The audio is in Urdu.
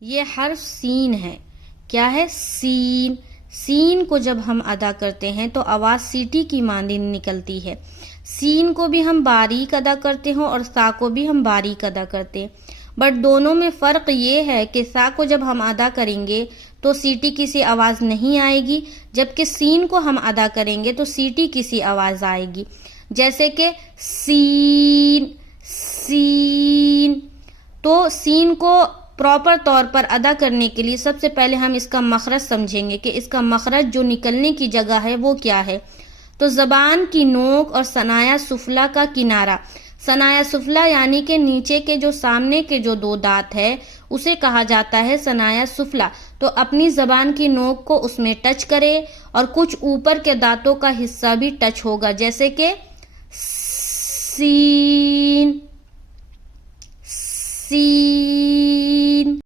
یہ حرف سین ہے. کیا ہے؟ سین. سین کو جب ہم ادا کرتے ہیں تو آواز سیٹی کی مانند نکلتی ہے. سین کو بھی ہم باریک ادا کرتے ہیں اور سا کو بھی ہم باریک ادا کرتے ہیں. بٹ دونوں میں فرق یہ ہے کہ سا کو جب ہم ادا کریں گے تو سیٹی کی سی آواز نہیں آئے گی، جبکہ سین کو ہم ادا کریں گے تو سیٹی کی سی آواز آئے گی. جیسے کہ سین، سین. تو سین کو پراپر طور پر ادا کرنے کے لیے سب سے پہلے ہم اس کا مخرج سمجھیں گے کہ اس کا مخرج جو نکلنے کی جگہ ہے وہ کیا ہے. تو زبان کی نوک اور ثنایا سفلا کا کنارہ. ثنایا سفلا یعنی کہ نیچے کے جو سامنے کے جو دو دانت ہے اسے کہا جاتا ہے ثنایا سفلا. تو اپنی زبان کی نوک کو اس میں ٹچ کرے اور کچھ اوپر کے دانتوں کا حصہ بھی ٹچ ہوگا، جیسے کہ سین، سین.